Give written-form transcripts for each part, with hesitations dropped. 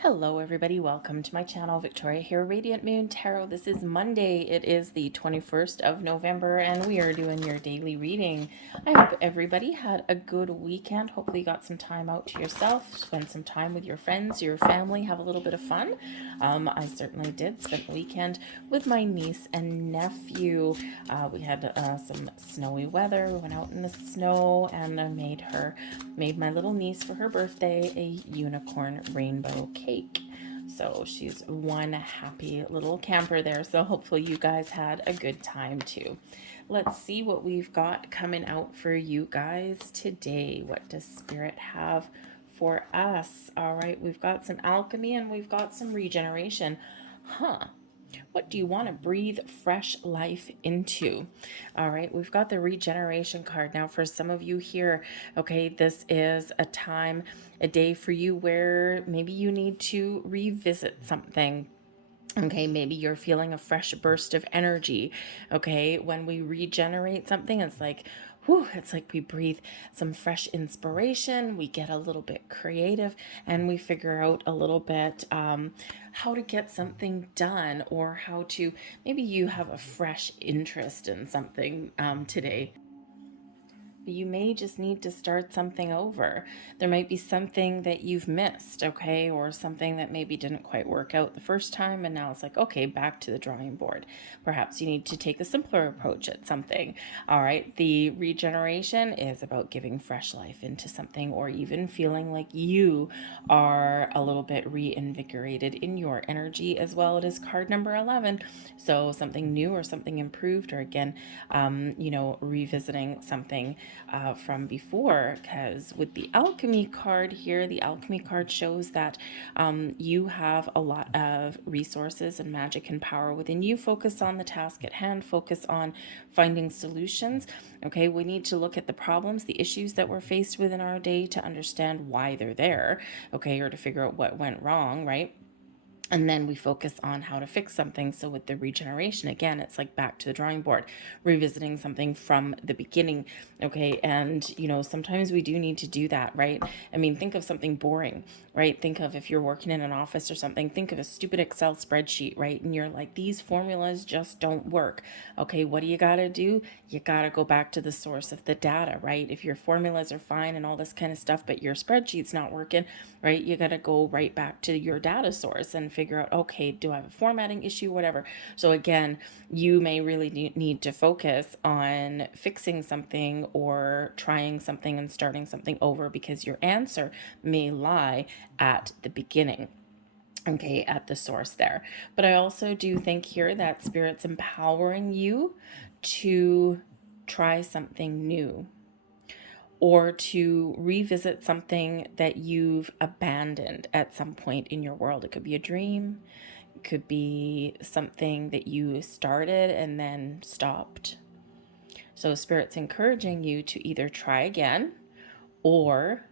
Hello everybody, welcome to my channel. Victoria here, Radiant Moon Tarot. This is Monday. It is the 21st of November and we are doing your daily reading. I hope everybody had a good weekend. Hopefully you got some time out to yourself, spend some time with your friends, your family, have a little bit of fun. I certainly did. Spent the weekend with my niece and nephew. We had some snowy weather. We went out in the snow and I made my little niece for her birthday a unicorn rainbow cake. So she's one happy little camper there. So hopefully you guys had a good time too. Let's see what we've got coming out for you guys today. What does Spirit have for us? All right, we've got some alchemy and we've got some regeneration. What do you want to breathe fresh life into? All right, we've got the regeneration card. Now, for some of you here, okay, this is a day for you where maybe you need to revisit something. Okay, maybe you're feeling a fresh burst of energy. Okay, when we regenerate something, it's like, whew, it's like we breathe some fresh inspiration. We get a little bit creative and we figure out a little bit how to get something done, or how to, maybe you have a fresh interest in something today. You may just need to start something over. There might be something that you've missed, okay, or something that maybe didn't quite work out the first time, and now it's like, okay, back to the drawing board. Perhaps you need to take a simpler approach at something. All right, the regeneration is about giving fresh life into something, or even feeling like you are a little bit reinvigorated in your energy as well. It is card number 11, so something new or something improved, or again, revisiting something from before, because with the alchemy card here, the alchemy card shows that you have a lot of resources and magic and power within you. Focus on the task at hand, focus on finding solutions. Okay, we need to look at the problems, the issues that we're faced with in our day to understand why they're there, okay, or to figure out what went wrong, right? And then we focus on how to fix something. So with the regeneration, again, it's like back to the drawing board, revisiting something from the beginning. Okay, and sometimes we do need to do that, right? I mean, think of something boring, right? Think of, if you're working in an office or something, think of a stupid Excel spreadsheet, right? And you're like, these formulas just don't work. Okay, what do? You gotta go back to the source of the data, right? If your formulas are fine and all this kind of stuff, but your spreadsheet's not working, right? You gotta go right back to your data source and figure out, okay, do I have a formatting issue, whatever. So again, you may really need to focus on fixing something or trying something and starting something over, because your answer may lie at the beginning, okay, at the source there. But I also do think here that Spirit's empowering you to try something new, or to revisit something that you've abandoned at some point in your world. It could be a dream, it could be something that you started and then stopped. So Spirit's encouraging you to either try again or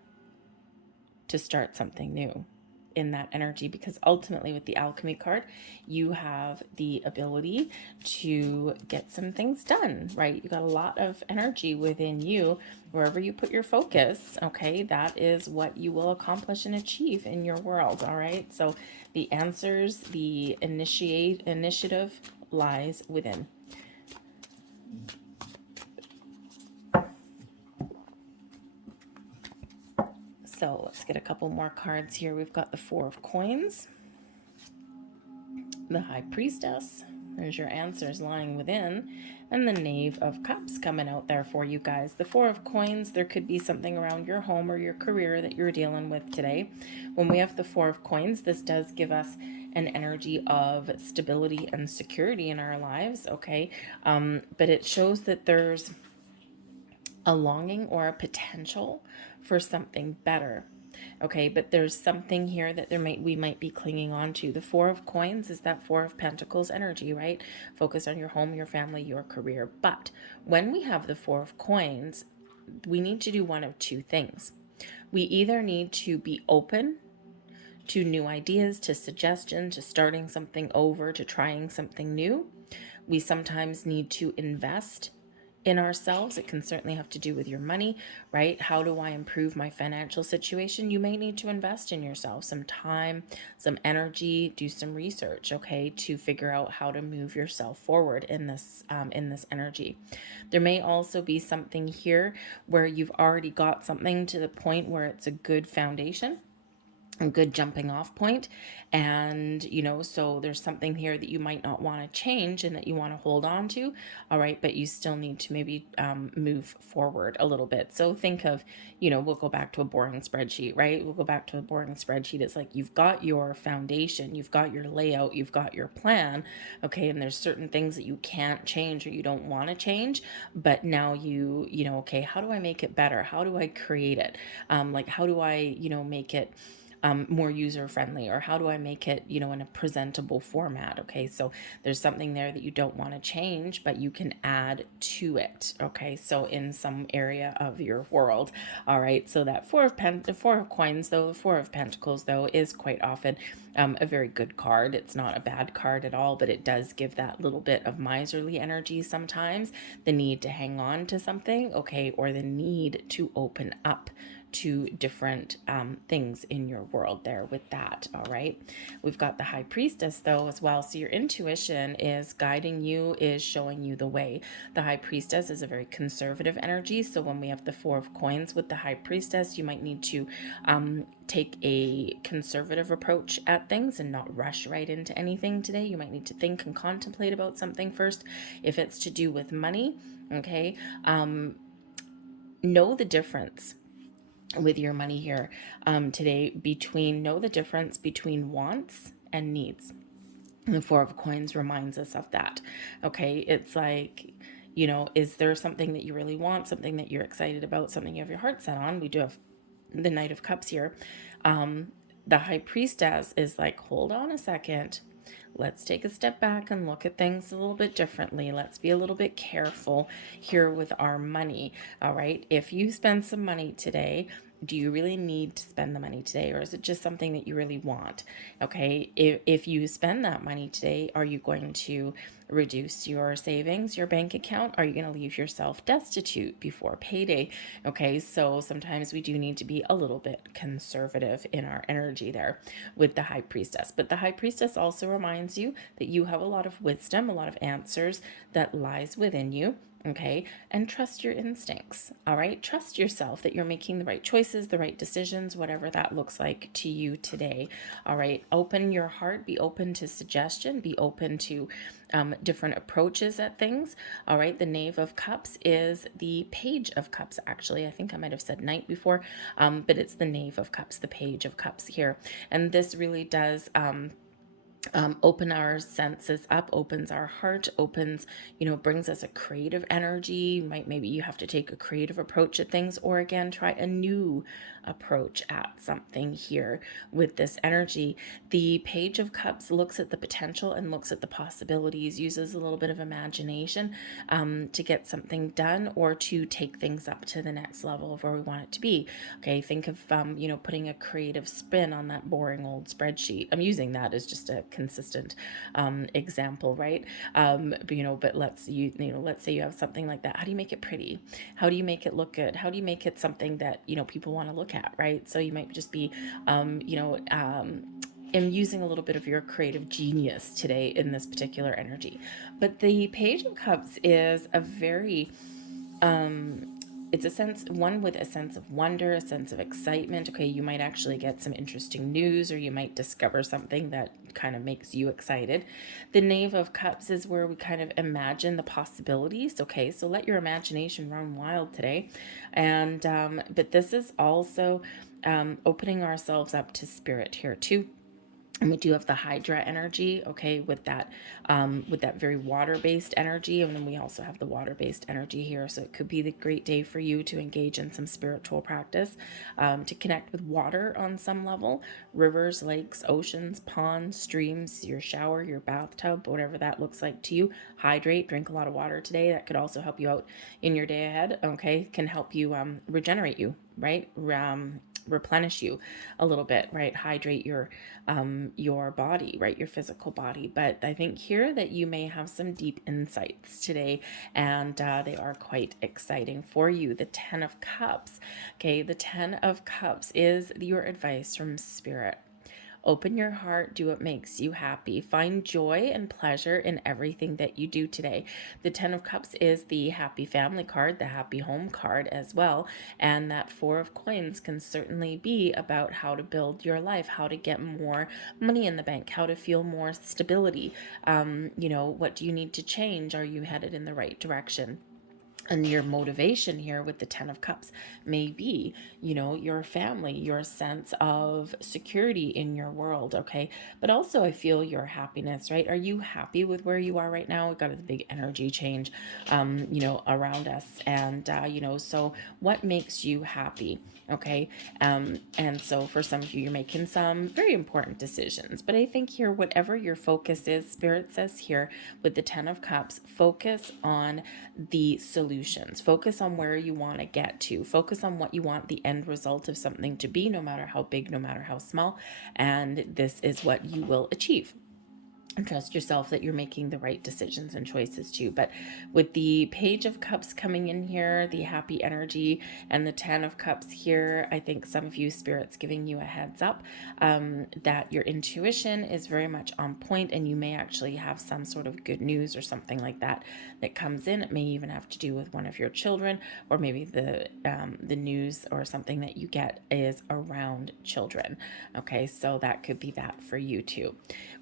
to start something new in that energy, because ultimately with the alchemy card, you have the ability to get some things done, right? You got a lot of energy within you. Wherever you put your focus, okay, that is what you will accomplish and achieve in your world. All right, so the answers, the initiative lies within. So let's get a couple more cards here. We've got the Four of Coins, the High Priestess, there's your answers lying within, and the Knave of Cups coming out there for you guys. The Four of Coins, there could be something around your home or your career that you're dealing with today. When we have the Four of Coins, this does give us an energy of stability and security in our lives, okay? But it shows that there's a longing or a potential for something better. Okay, but there's something here that we might be clinging on to. The Four of Coins is that Four of Pentacles energy, right? Focus on your home, your family, your career. But when we have the Four of Coins, we need to do one of two things. We either need to be open to new ideas, to suggestions, to starting something over, to trying something new. We sometimes need to invest in ourselves. It can certainly have to do with your money, right? How do I improve my financial situation? You may need to invest in yourself some time, some energy, do some research, okay, to figure out how to move yourself forward in this energy. There may also be something here where you've already got something to the point where it's a good foundation, a good jumping off point, and so there's something here that you might not want to change and that you want to hold on to. All right, but you still need to maybe move forward a little bit. So think of, we'll go back to a boring spreadsheet, right? We'll go back to a boring spreadsheet. It's like you've got your foundation, you've got your layout, you've got your plan, okay, and there's certain things that you can't change or you don't want to change, but now okay, how do I make it better? How do I create it? Like, how do I make it more user friendly, or how do I make it, in a presentable format? Okay, so there's something there that you don't want to change, but you can add to it. Okay, so in some area of your world. All right, so that Four of Coins, though, the Four of Pentacles, though, is quite often a very good card. It's not a bad card at all, but it does give that little bit of miserly energy sometimes, the need to hang on to something, okay, or the need to open up to different things in your world there with that. All right, we've got the High Priestess, though, as well. So your intuition is guiding you, is showing you the way. The High Priestess is a very conservative energy, so when we have the Four of Coins with the High Priestess, you might need to take a conservative approach at things and not rush right into anything today. You might need to think and contemplate about something first. If it's to do with money, okay, know the difference with your money here today know the difference between wants and needs. And the Four of Coins reminds us of that. Okay, it's like, is there something that you really want, something that you're excited about, something you have your heart set on? We do have the Knight of Cups here. The High Priestess is like, hold on a second. Let's take a step back and look at things a little bit differently. Let's be a little bit careful here with our money. All right. If you spend some money today, do you really need to spend the money today, or is it just something that you really want? Okay. If you spend that money today, are you going to reduce your savings, your bank account? Are you going to leave yourself destitute before payday? Okay. So sometimes we do need to be a little bit conservative in our energy there with the High Priestess. But the High Priestess also reminds you that you have a lot of wisdom, a lot of answers that lies within you. Okay, and trust your instincts. All right, trust yourself that you're making the right choices, the right decisions, whatever that looks like to you today. All right, open your heart, be open to suggestion, be open to different approaches at things. All right, the Knave of Cups is the Page of Cups. Actually, I think I might have said Knight before, but it's the Knave of Cups, the Page of Cups here, and this really does open our senses up, opens our heart, opens, brings us a creative energy. Maybe you have to take a creative approach at things, or again, try a new approach at something here with this energy. The Page of Cups looks at the potential and looks at the possibilities, uses a little bit of imagination to get something done or to take things up to the next level of where we want it to be. Okay, think of, putting a creative spin on that boring old spreadsheet. I'm using that as just a consistent example, right? But let's say you have something like that. How do you make it pretty? How do you make it look good? How do you make it something that people want to look at, right? So you might just be am using a little bit of your creative genius today in this particular energy. But the Page of Cups is a very it's one with a sense of wonder, a sense of excitement. Okay, you might actually get some interesting news, or you might discover something that kind of makes you excited. The Knave of Cups is where we kind of imagine the possibilities. Okay, so let your imagination run wild today. And but this is also opening ourselves up to spirit here too. And we do have the Hydra energy, okay, with that very water-based energy, and then we also have the water-based energy here. So it could be the great day for you to engage in some spiritual practice, to connect with water on some level, rivers, lakes, oceans, ponds, streams, your shower, your bathtub, whatever that looks like to you. Hydrate, drink a lot of water today. That could also help you out in your day ahead. Okay, can help you regenerate you, right? replenish you a little bit, right? Hydrate your body, right? Your physical body. But I think here that you may have some deep insights today, and they are quite exciting for you. The 10 of Cups. Okay, the 10 of Cups is your advice from Spirit. Open your heart, do what makes you happy. Find joy and pleasure in everything that you do today. The 10 of Cups is the happy family card, the happy home card as well. And that 4 of Coins can certainly be about how to build your life, how to get more money in the bank, how to feel more stability. What do you need to change? Are you headed in the right direction? And your motivation here with the 10 of Cups may be, your family, your sense of security in your world, okay? But also I feel your happiness, right? Are you happy with where you are right now? We've got a big energy change, around us. And, so what makes you happy? Okay. And so for some of you, you're making some very important decisions. But I think here, whatever your focus is, Spirit says here with the 10 of Cups, focus on the solutions. Focus on where you want to get to. Focus on what you want the end result of something to be, no matter how big, no matter how small. And this is what you will achieve. And trust yourself that you're making the right decisions and choices too. But with the Page of Cups coming in here, the happy energy, and the 10 of Cups here, I think some of you, Spirit's giving you a heads up that your intuition is very much on point, and you may actually have some sort of good news or something like that that comes in. It may even have to do with one of your children, or maybe the news or something that you get is around children. Okay, so that could be that for you too.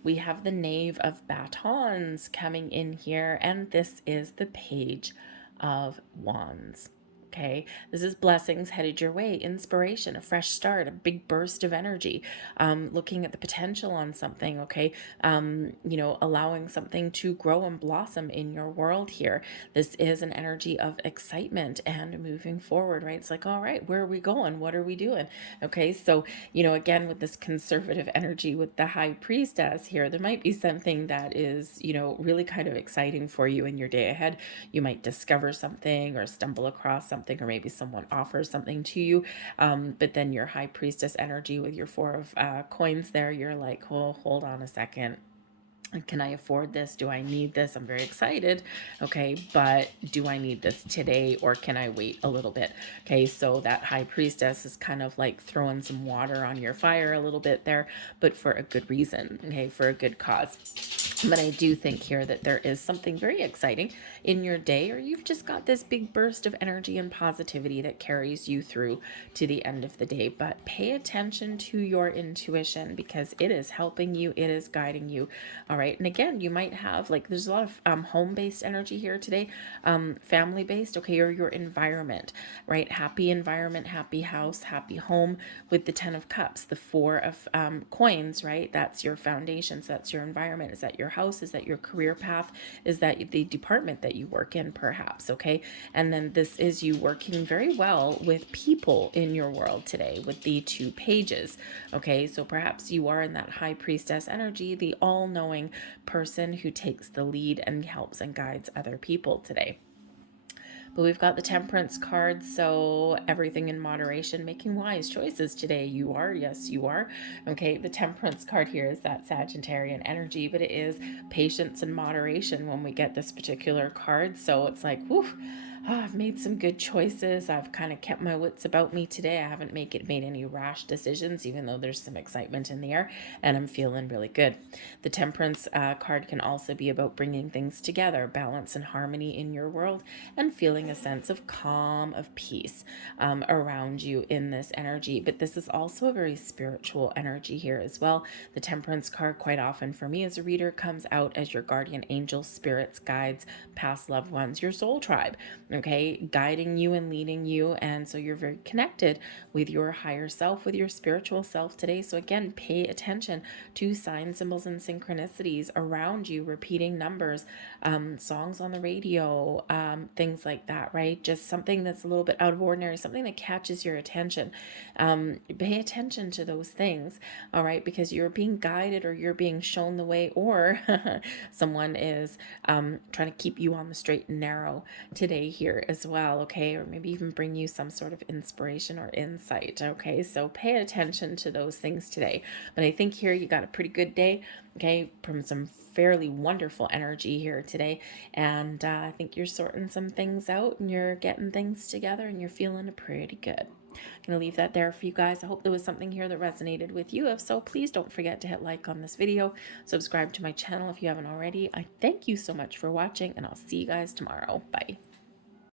We have the Knave of Batons coming in here, and this is the Page of Wands. Okay, this is blessings headed your way, inspiration, a fresh start, a big burst of energy, looking at the potential on something, okay, allowing something to grow and blossom in your world here. This is an energy of excitement and moving forward, right? It's like, all right, where are we going? What are we doing? Okay, so, again, with this conservative energy with the High Priestess here, there might be something that is, really kind of exciting for you in your day ahead. You might discover something or stumble across something, or maybe someone offers something to you. But then your High Priestess energy with your 4 of Coins there, you're like, well, hold on a second. Can I afford this? Do I need this? I'm very excited. Okay, but do I need this today, or can I wait a little bit? Okay, so that High Priestess is kind of like throwing some water on your fire a little bit there, but for a good reason, okay, for a good cause. But I do think here that there is something very exciting in your day, or you've just got this big burst of energy and positivity that carries you through to the end of the day. But pay attention to your intuition, because it is helping you, it is guiding you. All right. And again, you might have, like, there's a lot of home-based energy here today, family-based, okay, or your environment, right? Happy environment, happy house, happy home with the 10 of Cups, the 4 of Coins, right? That's your foundations, that's your environment. Is that your house? Is that your career path? Is that the department that you work in, perhaps? Okay. And then this is you working very well with people in your world today with the 2 pages. Okay. So perhaps you are in that High Priestess energy, the all-knowing person who takes the lead and helps and guides other people today. But we've got the Temperance card, so everything in moderation, making wise choices today. You are, yes, you are. Okay, the Temperance card here is that Sagittarian energy, but it is patience and moderation when we get this particular card. So it's like, whew, I've made some good choices. I've kind of kept my wits about me today. I haven't made any rash decisions, even though there's some excitement in the air, and I'm feeling really good. The Temperance card can also be about bringing things together, balance and harmony in your world, and feeling a sense of calm, of peace around you in this energy. But this is also a very spiritual energy here as well. The Temperance card, quite often for me as a reader, comes out as your guardian angels, spirits, guides, past loved ones, your soul tribe, okay, guiding you and leading you. And so you're very connected with your higher self, with your spiritual self today. So again, pay attention to signs, symbols, and synchronicities around you, repeating numbers, songs on the radio, things like that, right? Just something that's a little bit out of ordinary, something that catches your attention. Pay attention to those things, all right, because you're being guided, or you're being shown the way, or someone is trying to keep you on the straight and narrow today here as well, okay? Or maybe even bring you some sort of inspiration or insight, okay? So pay attention to those things today. But I think here you got a pretty good day, okay? From some fairly wonderful energy here today. And I think you're sorting some things out and you're getting things together and you're feeling pretty good. I'm going to leave that there for you guys. I hope there was something here that resonated with you. If so, please don't forget to hit like on this video. Subscribe to my channel if you haven't already. I thank you so much for watching, and I'll see you guys tomorrow. Bye.